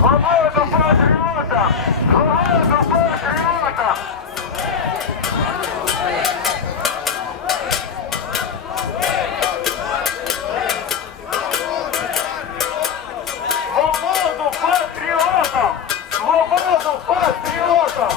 патріота! Свободу патріота! Свободу патріотам! Свободу патріотам! Свободу патріотам!